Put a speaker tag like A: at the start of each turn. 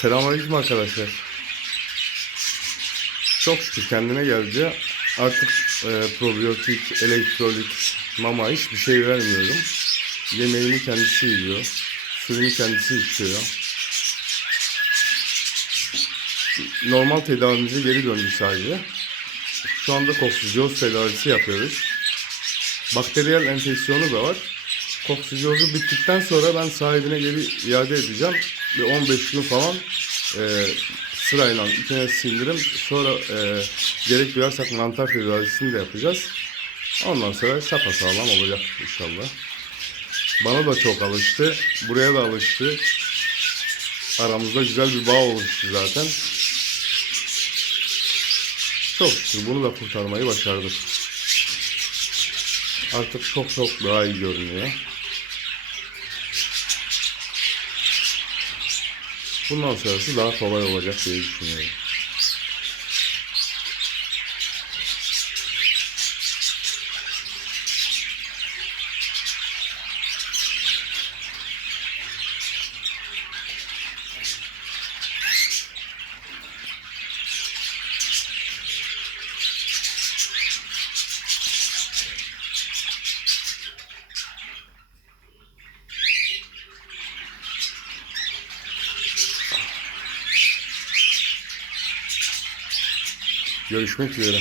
A: Selamünaleyküm arkadaşlar. Çok şükür kendine geldi. Artık e, probiyotik, elektrolit, mama hiçbir şey vermiyorum. Yemeğini kendisi yiyor. Suyunu kendisi içiyor. Normal tedavimize geri döndü sadece. Şu anda koksizyoz tedavisi yapıyoruz. Bakteriyel enfeksiyonu da var. Koksizyozu bittikten sonra ben sahibine geri iade edeceğim. Bir 15 gün falan e, sırayla içine sindirim. Sonra e, gerek duyarsak mantar tedavisini de yapacağız. Ondan sonra sapasağlam olacak inşallah. Bana da çok alıştı. Buraya da alıştı. Aramızda güzel bir bağ oluştu zaten. Çok şükür bunu da kurtarmayı başardık. Artık çok çok daha iyi görünüyor. Bundan sonrası daha kolay olacak diye düşünüyorum. Görüşmek üzere.